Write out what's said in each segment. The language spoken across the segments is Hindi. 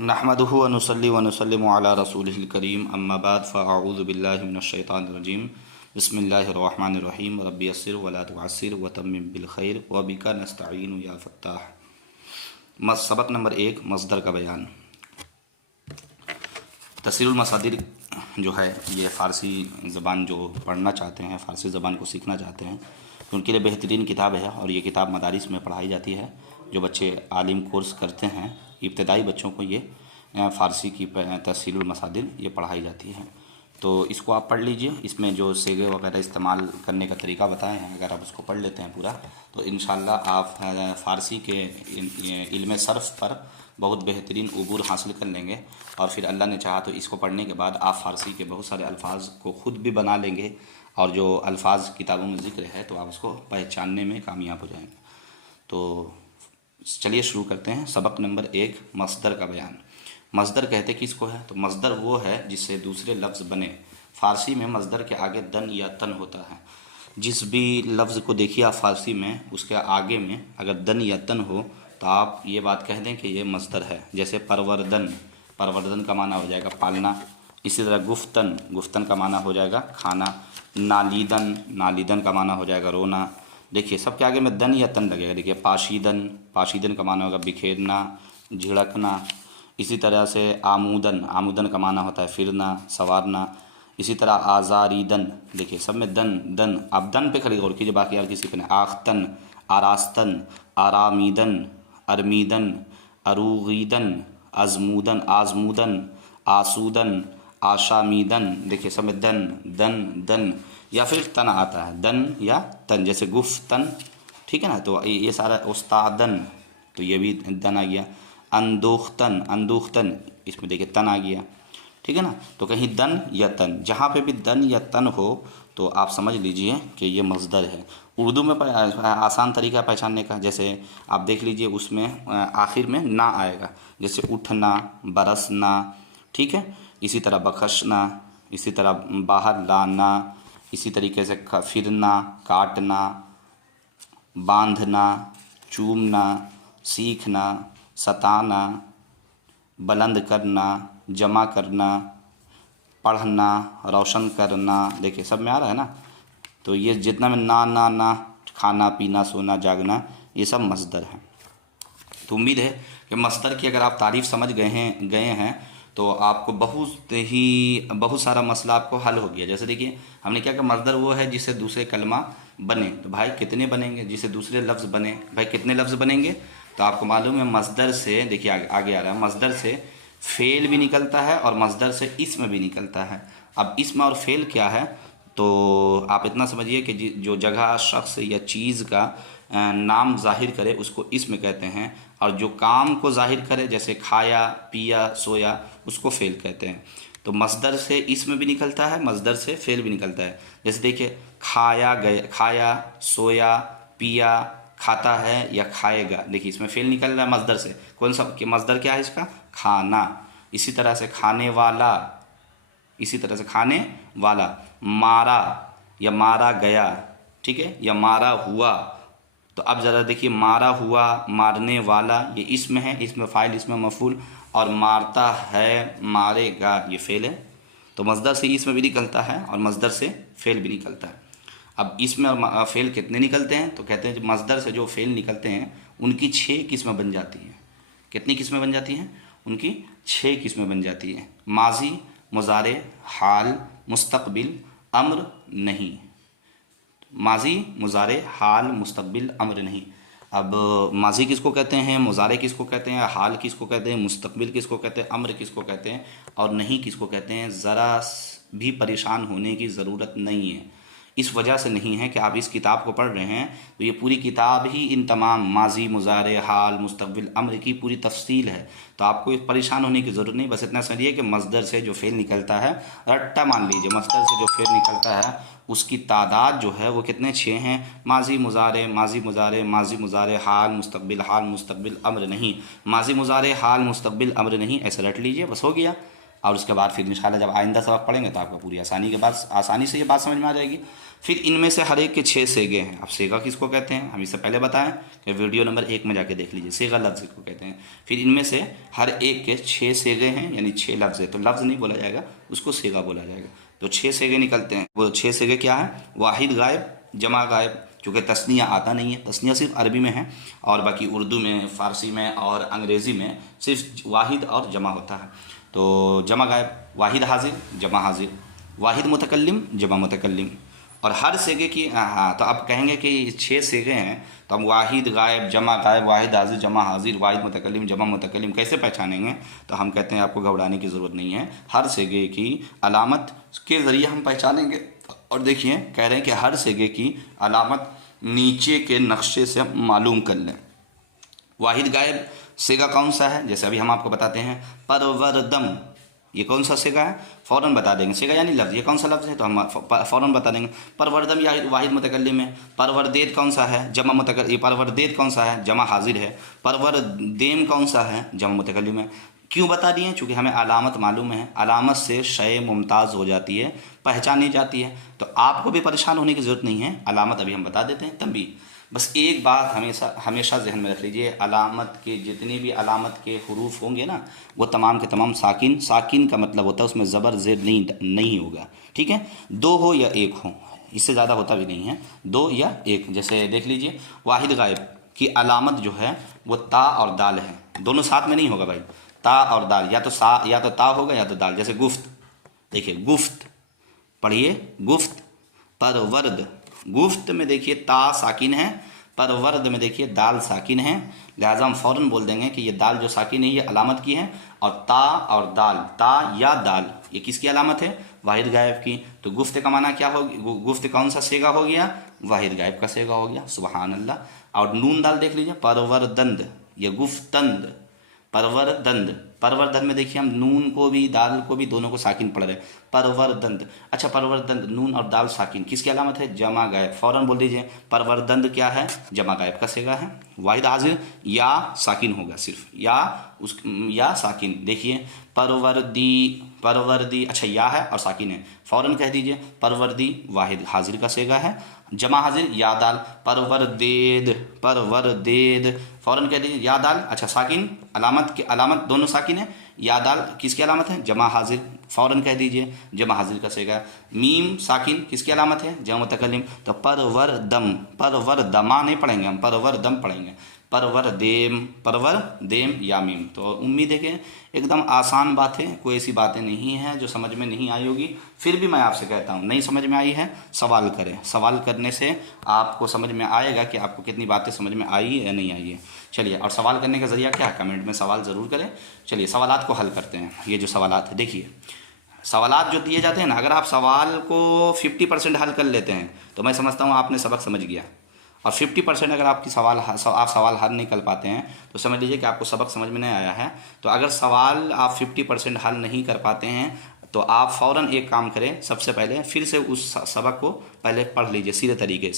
नहमदुहु व नुसल्ली व नुसल्लिमु अला रसूलिहिल करीम अम्मा बाद फ़अऊज़ु बिल्लाहि मिनश शैतानिर रजीम बिस्मिल्लाहिर रहमानिर रहीम रब्बि यस्सिर व ला तुअस्सिर व तम्मिम बिल खैर व बिका नस्तईनु या फ़त्ताह। सबक नंबर 1, मस्दर का बयान। तस्रीरुल मसादिर जो है ये फ़ारसी ज़बान जो पढ़ना चाहते हैं, फ़ारसी ज़बान को सीखना चाहते हैं, तो उनके लिए बेहतरीन किताब है और ये किताब मदारिस में पढ़ाई जाती है। जो बच्चे आलिम कोर्स करते हैं, इब्तदाई बच्चों को ये फ़ारसी की तस्रीरुल मसादिर ये पढ़ाई जाती है। तो इसको आप पढ़ लीजिए। इसमें जो सेगे वगैरह इस्तेमाल करने का तरीका बताए हैं, अगर आप उसको पढ़ लेते हैं पूरा, तो इंशाल्लाह आप फ़ारसी के इल्म सर्फ़ पर बहुत बेहतरीन उबूर हासिल कर लेंगे। और फिर अल्लाह ने चाहा तो इसको पढ़ने के बाद आप फ़ारसी के बहुत सारे अल्फाज को ख़ुद भी बना लेंगे और जो अल्फाज किताबों में ज़िक्र है तो आप उसको पहचानने में कामयाब हो जाएंगे। तो चलिए शुरू करते हैं। सबक नंबर 1, मस्दर का बयान। मस्दर कहते किसको है? तो मस्दर वो है जिससे दूसरे लफ्ज़ बने। फ़ारसी में मस्दर के आगे दन या तन होता है। जिस भी लफ्ज़ को देखिए आप फ़ारसी में, उसके आगे में अगर दन या तन हो तो आप ये बात कह दें कि ये मस्दर है। जैसे परवरदन, परवरदन का माना हो जाएगा पालना। इसी तरह गुफ्तन, गुफ्तन का माना हो जाएगा खाना। नालीदन, नालीदन का माना हो जाएगा रोना। देखिए सबके आगे में दन या तन लगेगा। देखिए पाशीदन, पाशीदन का माना होगा बिखेरना, झिड़कना। इसी तरह से आमूदन, आमूदन का माना होता है फिरना, संवारना। इसी तरह आज़ारीदन, देखिए सब में दन दन, आप दन पे खड़ी गौर कीजिए, बाकी यार किसी पे नहीं। आख्तन, आरास्तन, आरामीदन, अरमीदन, अरूगीदन, अजमूदन, आजमूदन, आसूदन, आशामीदन। देखिए सब में दन दन दन या फिर तन आता है, दन या तन। जैसे गुफ्तन, ठीक है ना, तो ये सारा उस्तादन, तो ये भी दन आ गया। अंदोख्तन, अंदोख्तन, इसमें देखिए तन आ गया, ठीक है ना। तो कहीं दन या तन, जहाँ पे भी दन या तन हो तो आप समझ लीजिए कि ये मस्दर है। उर्दू में आसान तरीका पहचानने का, जैसे आप देख लीजिए उसमें आखिर में ना आएगा, जैसे उठना, बरसना, ठीक है। इसी तरह बख्शना, इसी तरह बाहर लाना, इसी तरीके से फिरना, काटना, बांधना, चूमना, सीखना, सताना, बुलंद करना, जमा करना, पढ़ना, रोशन करना। देखिए सब में आ रहा है ना। तो ये जितना में ना, खाना पीना सोना जागना, ये सब मस्दर हैं। तो उम्मीद है कि मस्दर की अगर आप तारीफ़ समझ गए हैं तो आपको बहुत सारा मसला आपको हल हो गया। जैसे देखिए हमने क्या कहा, मस्दर वो है जिससे दूसरे कलमा बने। तो भाई कितने बनेंगे? जिससे दूसरे लफ्ज़ बने। भाई कितने लफ्ज़ बनेंगे? तो आपको मालूम है मस्दर से, देखिए आगे आ रहा है, मस्दर से फ़ेल भी निकलता है और मस्दर से इस्म भी निकलता है। अब इस्म और फ़ेल क्या है? तो आप इतना समझिए कि जो जगह, शख्स या चीज़ का नाम ज़ाहिर करे उसको इस्म कहते हैं, और जो काम को ज़ाहिर करे जैसे खाया, पिया, सोया, उसको फ़ेल कहते हैं। तो मस्दर से इस्म भी निकलता है, मस्दर से फ़ेल भी निकलता है। जैसे देखिए खाया गया, खाया, सोया, पिया, खाता है या खाएगा। देखिए इसमें फ़ेल निकल रहा है मस्दर से। कौन सा कि मस्दर क्या है इसका? खाना। इसी तरह से खाने वाला, इसी तरह से खाने वाला। मारा या मारा गया, ठीक है, या मारा हुआ। तो अब ज़रा देखिए, मारा हुआ, मारने वाला, ये इसम है, इसमें फ़ाइल, इसमें मफ़ूल, और मारता है, मारेगा, ये फ़ेल है। तो मस्दर से इसम भी निकलता है और मस्दर से फ़ेल भी निकलता है। अब इसमें और फ़ेल कितने निकलते हैं? तो कहते हैं जब मस्दर से जो फ़ेल निकलते हैं उनकी 6 किस्में बन जाती हैं। कितनी किस्में बन जाती हैं? उनकी 6 किस्में बन जाती हैं। माजी, मुज़ारे, हाल, मुस्तक़बिल, अम्र, नहीं। माजी, मुज़ारे, हाल, मुस्तक़बिल, अम्र, नहीं। अब माजी किसको कहते हैं, मुज़ारे किसको कहते हैं, हाल किसको कहते हैं, मुस्तक़बिल किसको कहते हैं, अम्र किसको कहते हैं, और नहीं किसको कहते हैं? ज़रा भी परेशान होने की ज़रूरत नहीं है। इस वजह से नहीं है कि आप इस किताब को पढ़ रहे हैं तो ये पूरी किताब ही इन तमाम माजी, मुज़ारे, हाल, मुस्तक़बिल, अम्र की पूरी तफसील है। तो आपको परेशान होने की ज़रूरत नहीं। बस इतना समझिए कि मस्दर से जो फ़ेल निकलता है, रट्टा मान लीजिए, मस्दर से जो फ़ेल निकलता है उसकी तादाद जो है वो कितने? 6 हैं। माजी, मुज़ारे, माजी, मुज़ारे, माजी, मुज़ारे, हाल, मुस्तक़बिल, हाल, मुस्तक़बिल, अम्र, नहीं। माजी, मुज़ारे, हाल, मुस्तक़बिल, अम्र, नहीं, ऐसे रट लीजिए, बस हो गया। और उसके बाद फिर इंशाल्लाह जब आइंदा सबक पढ़ेंगे तो आपको पूरी आसानी से ये बात समझ में आ जाएगी। फिर इनमें से हर एक के 6 सेगे हैं। अब सेगा किसको कहते हैं हम इससे पहले बताएं कि वीडियो नंबर 1 में जाके देख लीजिए, सेगा लफ्ज़ को कहते हैं। फिर इनमें से हर एक के 6 सेगे हैं, यानी 6 लफ्ज़ है, तो लफ्ज़ नहीं बोला जाएगा, उसको सेगा बोला जाएगा। तो 6 सेगे निकलते हैं। वो 6 सेगे क्या है? वाहिद गायब, जमा गायब, चूँकि तस्निया आता नहीं है, तस्निया सिर्फ अरबी में है और बाकी उर्दू में, फ़ारसी में और अंग्रेज़ी में सिर्फ वाहिद और जमा होता है। तो जमा गायब, वाहिद हाजिर, जमा हाजिर, वाहिद मुतकल्लिम, जमा मुतकल्लिम। और हर सेगे की हाँ, तो आप कहेंगे कि 6 सेगे हैं, तो हम वाहिद गायब, जमा गायब, वाहिद हाजिर, जमा हाजिर, वाहिद मुतकल्लिम, जमा मुतकल्लिम कैसे पहचानेंगे? तो हम कहते हैं आपको घबराने की ज़रूरत नहीं है, हर सेगे की अलामत के ज़रिए हम पहचानेंगे। और देखिए कह रहे हैं कि हर सेगे की अलामत नीचे के नक्शे से मालूम कर लें। वाहिद गायब सेगा कौन सा है? जैसे अभी हम आपको बताते हैं परवरदम, ये कौन सा सेगा है? फ़ौरन बता देंगे। सेगा यानी लफ्ज़, ये कौन सा लफ्ज़ है? तो हम फ़ौरन बता देंगे। परवरदम या वाहिद मुतकल्लिम है। परवरदेद कौन सा है? जमा मुतकल्लिम। ये परवरदेद कौन सा है? जमा हाजिर है। परवरदेम कौन सा है? जमा मुतकल्लिम है। क्यों बता दिए? चूँकि हमें अलामत मालूम है, अलामत से शय मुमताज़ हो जाती है, पहचानी जाती है। तो आपको भी परेशान होने की ज़रूरत नहीं है, अलामत अभी हम बता देते हैं। तब भी बस एक बात हमेशा जहन में रख लीजिए, अलामत के जितने भी अलामत के हुरूफ होंगे ना, वो तमाम के तमाम साकिन, साकिन का मतलब होता है उसमें ज़बर ज़ेर नहीं होगा, ठीक है? 2 हो या 1 हो, इससे ज़्यादा होता भी नहीं है, 2 या 1। जैसे देख लीजिए वाहिद गायब की अलामत जो है वो ता और दाल है, दोनों साथ में नहीं होगा भाई, ता और दाल, या तो ता होगा या तो दाल। जैसे गुफ्त, देखिए गुफ्त, पढ़िए गुफ्त, परवर्द, गुफ्त में देखिए ता साकिन है, परवर्द में देखिए दाल साकिन है, लिहाजा हम फ़ौरन बोल देंगे कि ये दाल जो साकिन है ये अलामत की है, और ता और दाल, ता या दाल, ये किसकी अलामत है? वाहिद गायब की। तो गुफ्त का माना क्या हो? गुफ्त कौन सा सेगा हो गया? वाहिद गायब का सेगा हो गया। सुबहान अल्लाह। और नून दाल देख लीजिए, परवरदंद, ये गुफ्तंद, परवरदंद, परवरदंद में देखिए हम नून को भी दाल को भी दोनों को साकिन पढ़ रहे हैं, परवरदंद। अच्छा, परवरदंद नून और दाल साकिन किसकी अलामत है? जमा गायब। फ़ौरन बोल दीजिए परवरदंद क्या है? जमा गायब का सेगा है। वाहिद हाजिर या साकिन होगा, सिर्फ या साकिन। देखिए परवरदी, परवरदी, अच्छा या है और साकिन है, फ़ौरन कह दीजिए परवरदी, वाहिद हाजिर का सेगा है। जमा हाजिर या दाल, परवरदेद, परवरदेद, फ़ौरन कह दीजिए या दाल। अच्छा साकिन, अलामत दोनों साकिन है, या दाल किसकी अलामत है? जमा हाजिर, फ़ौरन कह दीजिए जमा हाजिर का सेगा। मीम साकिन किसकी अलामत है? जमा मुतकल्लिम। तो परवरदम, परवरदमा नहीं पढ़ेंगे हम, परवरदम पढ़ेंगे। परवरदेम, परवरदेम या मीम। तो उम्मीद है कि एकदम आसान बात है, कोई ऐसी बातें नहीं हैं जो समझ में नहीं आई होगी। फिर भी मैं आपसे कहता हूँ, नहीं समझ में आई है सवाल करें, सवाल करने से आपको समझ में आएगा कि आपको कितनी बातें समझ में आई है या नहीं आई है। चलिए, और सवाल करने का ज़रिया क्या है? कमेंट में सवाल ज़रूर करें। चलिए सवालात को हल करते हैं। ये जो सवालात है, देखिए सवालात जो दिए जाते हैं ना, अगर आप सवाल को 50% हल कर लेते हैं तो मैं समझता हूँ आपने सबक समझ गया। और 50% अगर आप सवाल हल नहीं कर पाते हैं तो समझ लीजिए कि आपको सबक समझ में नहीं आया है। तो अगर सवाल आप 50% हल नहीं कर पाते हैं तो आप फ़ौरन एक काम करें, सबसे पहले फिर से उस सबक को पहले पढ़ लीजिए सीधे तरीके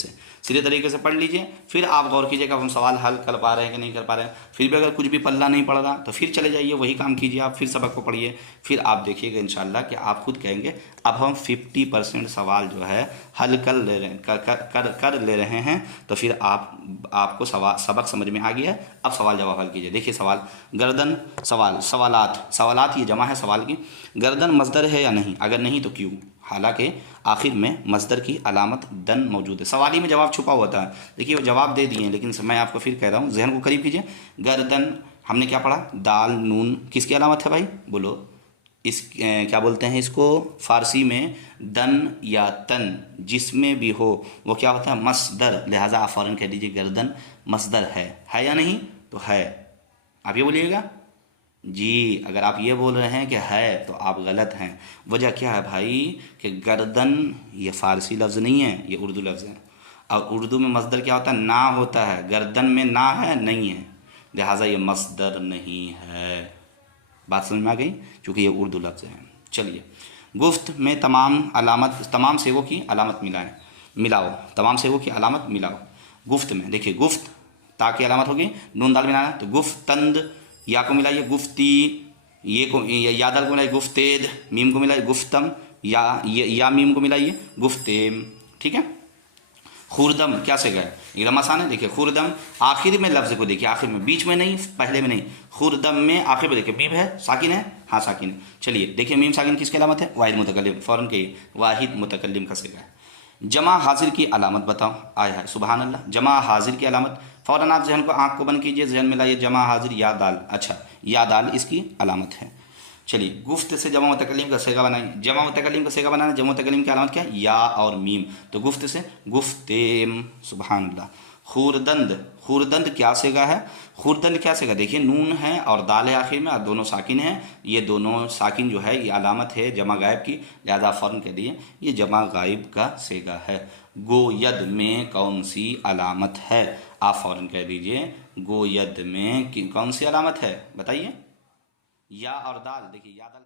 से पढ़ लीजिए। फिर आप गौर कीजिएगा हम सवाल हल कर पा रहे हैं कि नहीं कर पा रहे हैं। फिर भी अगर कुछ भी पल्ला नहीं पड़ रहा तो फिर चले जाइए, वही काम कीजिए, आप फिर सबक को पढ़िए। फिर आप देखिएगा इंशाल्लाह कि आप खुद कहेंगे अब हम 50% सवाल जो है हल कर ले रहे हैं। तो फिर आपको सबक समझ में आ गया है। अब सवाल जवाब हल कीजिए। देखिए सवाल, गर्दन, सवालात ये जमा है सवाल की। गर्दन मस्दर है या नहीं? अगर नहीं तो क्यों? हालांकि आखिर में मस्दर की अलामत दन मौजूद है। सवाल ही में जवाब छुपा होता है। देखिए वो जवाब दे दिए हैं, लेकिन मैं आपको फिर कह रहा हूँ, जहन को करीब कीजिए। गर्दन हमने क्या पढ़ा? दाल नून किसकी अलामत है भाई? बोलो। क्या बोलते हैं इसको फ़ारसी में? दन या तन, जिसमें भी हो वो क्या होता है? मस्दर। लिहाजा आप फ़ौरन कह दीजिए गर्दन मस्दर है या नहीं? तो है। आप ये बोलिएगा जी। अगर आप ये बोल रहे हैं कि है तो आप गलत हैं। वजह क्या है भाई? कि गर्दन ये फ़ारसी लफ्ज़ नहीं है, ये उर्दू लफ्ज़ है। और उर्दू में मस्दर क्या होता है? ना होता है। गर्दन में ना है, नहीं है, लिहाजा ये मस्दर नहीं है। बात समझ में आ गई? क्योंकि ये उर्दू लफ्ज़ है। चलिए, गुफ्त में तमाम सेगों की अलामत मिलाओ। तमाम सेगों की अलामत मिलाओ। गुफ्त में देखिए, गुफ्त ता की अलामत होगी, नून दाल मिलाना, तो गुफ्तंद, या को मिलाइए गुफ्ती, या दाल को मिलाइए गुफ्तेद, मीम को मिलाइए गुफ्तम, या मीम को मिलाइए गुफ्तेम। ठीक है। खुरदम क्या से गए, एकदम आसान है। देखिए खुरदम आखिर में लफ्ज़ को देखिए, आखिर में, बीच में नहीं, पहले में नहीं। खुरदम में आखिर में देखिए मीम है, साकिन है, हाँ साकिन है। चलिए देखिए मीम साकिन किसकी अलामत है, वाहिद मुतकल्लिम, फ़ौरन के वाहिद मुतकल्लिम का सिगा है। जमा हाजिर की अलामत बताओ, आया है सुबहान अल्लाह। जमा हाजिर की अलामत, फ़ौरन आप जहन को, आँख को बंद कीजिए, जहन में लाइए जमा हाजिर या दाल, अच्छा या दाल इसकी अलामत है। चलिए गुफ्त से जमा मुतकल्लिम का सेगा बनाइए। जमा मुतकल्लिम का सेगा बनाना, जमा मुतकल्लिम की अलामत क्या है, या और मीम, तो गुफ्त से गुफ्तेम, सुभान अल्लाह। खुरदंद, खुरदंद क्या सेगा है, खुरदंद क्या सेगा, देखिए नून है और दाल है आखिर में और दोनों साकिन है। ये दोनों साकिन जो है ये अलामत है जमा गायब की, लिहाजा फ़ौरन कह दिए ये जमा गायब का सेगा है। गोयद में कौन सी अलामत है, आप फ़ौरन कह दीजिए गोयद में कौन सी अलामत है, बताइए। या और दाल, देखिए या दाल